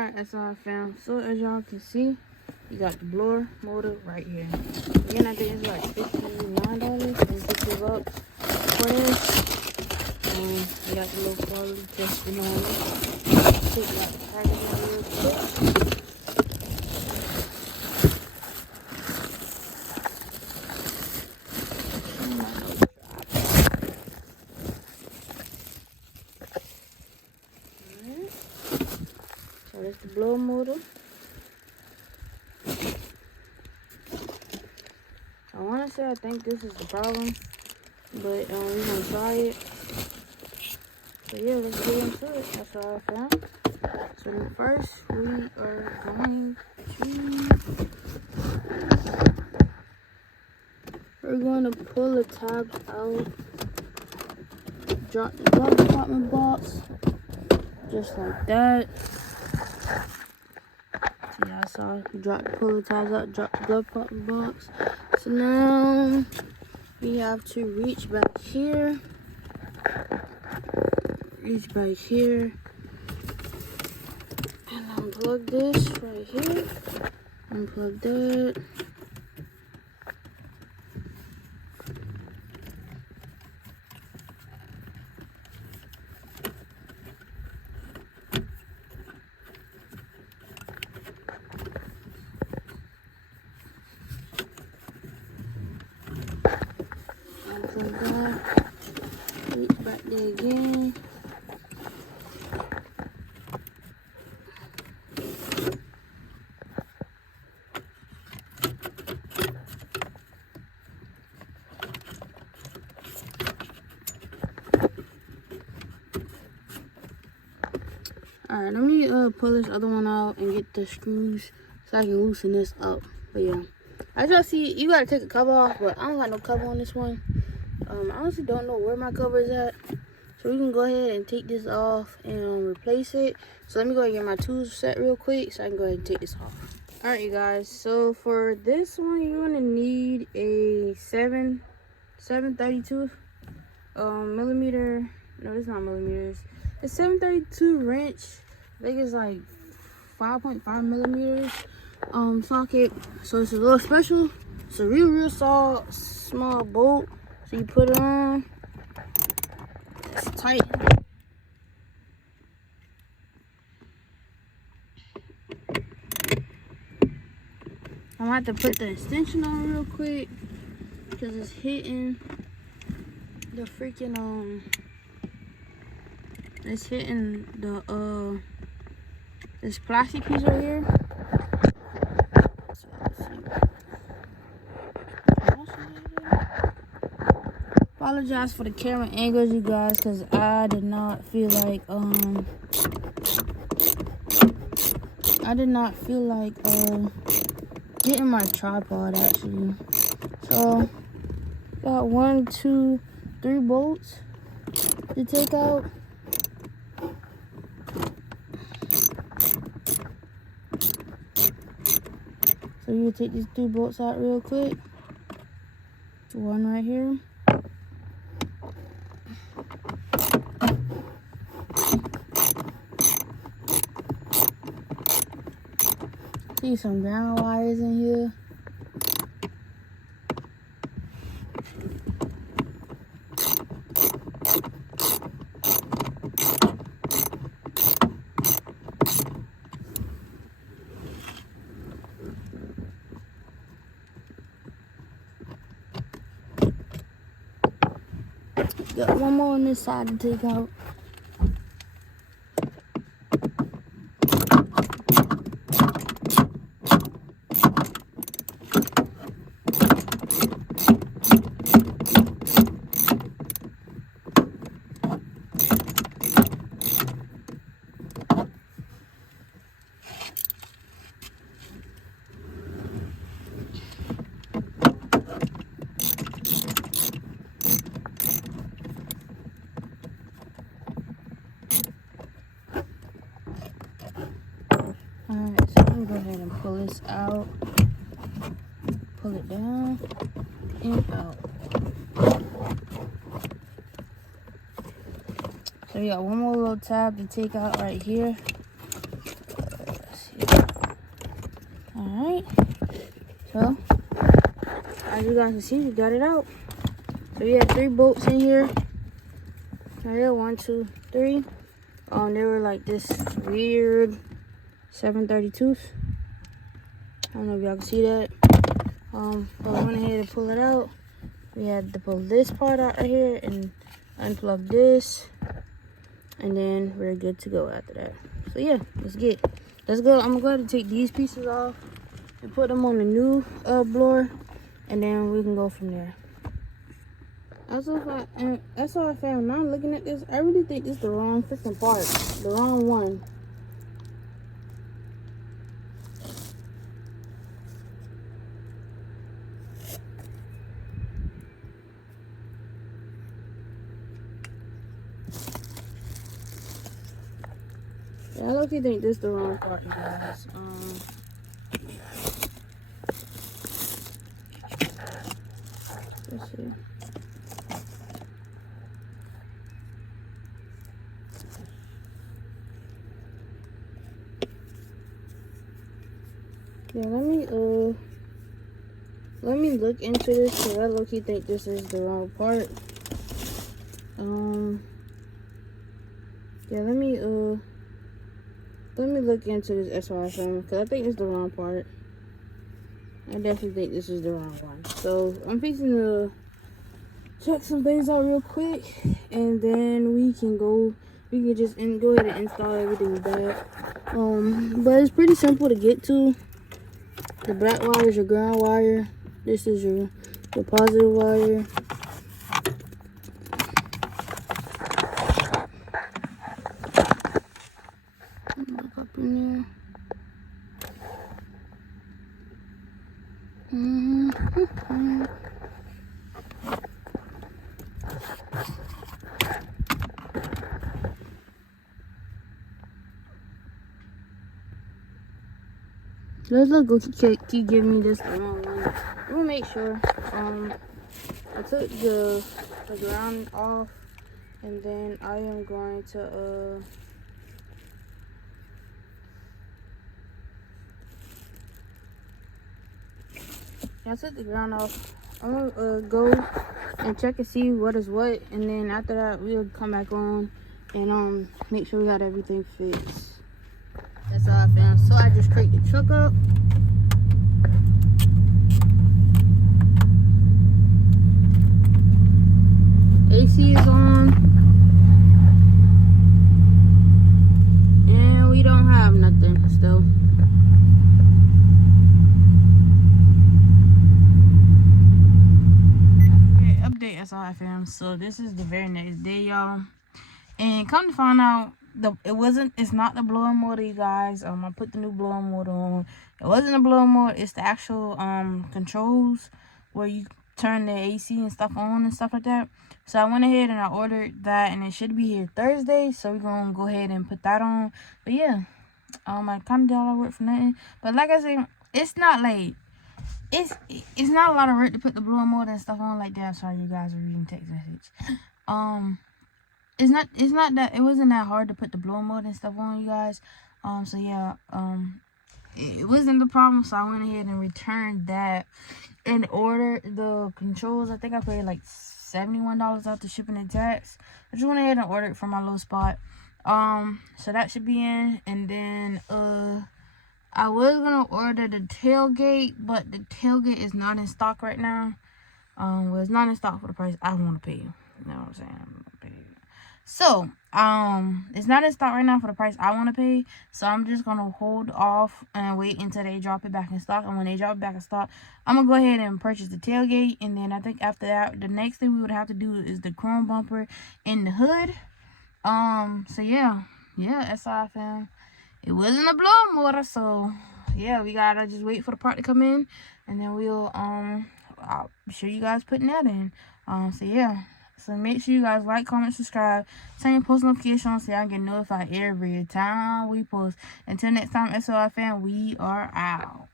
Alright, that's all I found. So as y'all can see, you got the blower motor right here. Again, I think it's like $59 and $60 for this. You got the little quality testing on it. Take out the package out real quick. So that's the blower motor. I want to say I think this is the problem, but we're going to try it. So yeah, let's get into it. That's all I found. So first we are going to pull the tabs out, drop the glove compartment box, just like that. So yeah, I saw pull the tabs out, drop the glove compartment box. So now we have to reach back here, and unplug this right here, unplug that. Unplug that, reach back there again. Alright, let me pull this other one out and get the screws so I can loosen this up. But yeah, as y'all see, you gotta take the cover off, but I don't got no cover on this one. I honestly don't know where my cover is at, so we can go ahead and take this off and replace it. So let me go ahead and get my tools set real quick so I can go ahead and take this off. Alright, you guys, so for this one you're gonna need a 732 millimeter. No, it's not millimeters. It's 732 wrench. I think it's like 5.5 millimeters socket. So it's a little special. It's a real small bolt. So you put it on. It's tight. I'm gonna have to put the extension on real quick because it's hitting the freaking it's hitting the this plastic piece right here. So let's see. Apologize for the camera angles, you guys, because I did not feel like getting my tripod actually. So got 1, 2, 3 bolts to take out. So you take these 3 bolts out real quick. One right here. See some ground wires in here. Got one more on this side to take out. Alright, so I'm gonna go ahead and pull this out. Pull it down and out. So we got one more little tab to take out right here. Alright. So, as you guys can see, we got it out. So we had 3 bolts in here. Right here, 1, 2, 3. They were like this weird 732s. I don't know if y'all can see that. But I went ahead and pull it out. We had to pull this part out right here and unplug this. And then we're good to go after that. So yeah, let's go. I'm going to take these pieces off and put them on the new blower. And then we can go from there. That's all I found. Now I'm looking at this, I really think this is the wrong freaking part. The wrong one. Yeah, I low-key think this is the wrong part, you guys. Let's see. Yeah, let me look into this because I low-key think this is the wrong part. Yeah, let me look into this SYFM because I think it's the wrong part. I definitely think this is the wrong one. So I'm fixing to check some things out real quick, and then we can go ahead and install everything back. But it's pretty simple to get to. The black wire is your ground wire. This is your positive wire. Look up in there. Let's look, keep giving me this the wrong one. I'm gonna make sure. I took the ground off, and then I am going to I took the ground off. I'm gonna go and check and see what is what, and then after that we'll come back on and make sure we got everything fixed. That's all I found. So I just cranked the truck up. AC is on. And we don't have nothing still. Okay, update, that's all I found. So this is the very next day, y'all. And come to find out, it's not the blower motor, you guys. I put the new blower motor on. It wasn't a blower motor, it's the actual controls where you turn the AC and stuff on and stuff like that. So I went ahead and I ordered that, and it should be here Thursday. So we're gonna go ahead and put that on. But yeah, I kind of did all the work for nothing. But like I said, it's not like it's not a lot of work to put the blower motor and stuff on like that. I'm sorry, you guys are reading text message. It's not that it wasn't that hard to put the blower motor and stuff on, you guys. So yeah, it wasn't the problem. So I went ahead and returned that and ordered the controls. I think I paid like $71 out the shipping and tax. I just went ahead and ordered it from my little spot. So that should be in, and then I was gonna order the tailgate, but the tailgate is not in stock right now. Well, it's not in stock for the price I want to pay. You know what I'm saying? So, it's not in stock right now for the price I want to pay. So, I'm just going to hold off and wait until they drop it back in stock. And when they drop it back in stock, I'm going to go ahead and purchase the tailgate. And then I think after that, the next thing we would have to do is the chrome bumper in the hood. So, yeah, that's all I found. It wasn't a blower motor. So, yeah, we got to just wait for the part to come in. And then we'll, I'll show you guys putting that in. So, yeah. So make sure you guys like, comment, subscribe, turn your post notifications so y'all get notified every time we post. Until next time, SOI fam, we are out.